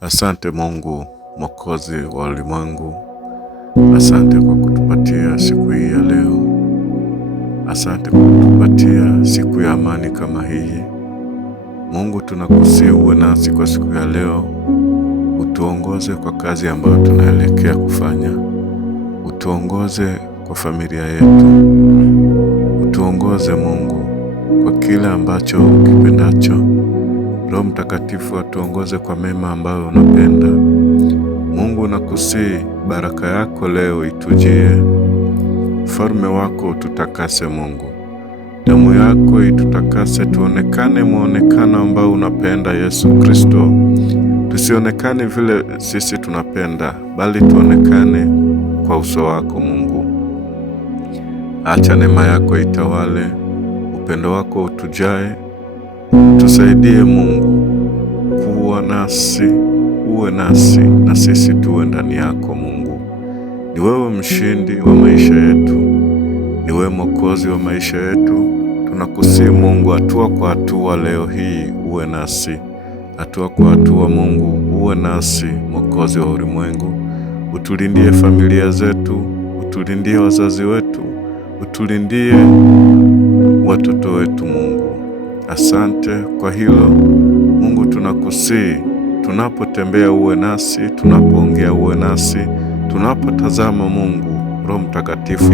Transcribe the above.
Asante Mungu Mwokozi wa ulimwengu. Asante kwa kutupatia siku hii ya leo. Asante kwa kutupatia siku ya amani kama hii. Mungu, tunakusihi uwe nasi kwa siku ya leo. Utuongoze kwa kazi ambayo tunaelekea kufanya. Utuongoze kwa familia yetu. Utuongoze Mungu kwa kila ambacho ukipendacho. Roho Mtakatifu atuongoze kwa mema ambayo unapenda. Mungu, nakusihi baraka yako leo itujie. Ufalme wako ututakase Mungu. Damu yako itutakase, tuonekane muonekano ambao unapenda Yesu Kristo. Tusionekane vile sisi tunapenda, bali tuonekane kwa uso wako Mungu. Acha neema yako itawale, upendo wako utujae. Tusaidie Mungu kuwa nasi, uwe nasi na sisi tuwe ndani yako Mungu. Ni wewe mshindi wa maisha yetu, ni wewe Mwokozi wa maisha yetu. Tunakusihi Mungu, hatua kwa hatua leo hii uwe nasi, hatua kwa hatua Mungu uwe nasi, Mwokozi wa ulimwengu. Utulindie familia zetu, utulindie wazazi wetu, utulindie watoto wetu Mungu. Asante kwa hilo Mungu, tunakusihi tunapotembea uwe nasi, tunapoongea uwe nasi, tunapotazama Mungu, Roho Mtakatifu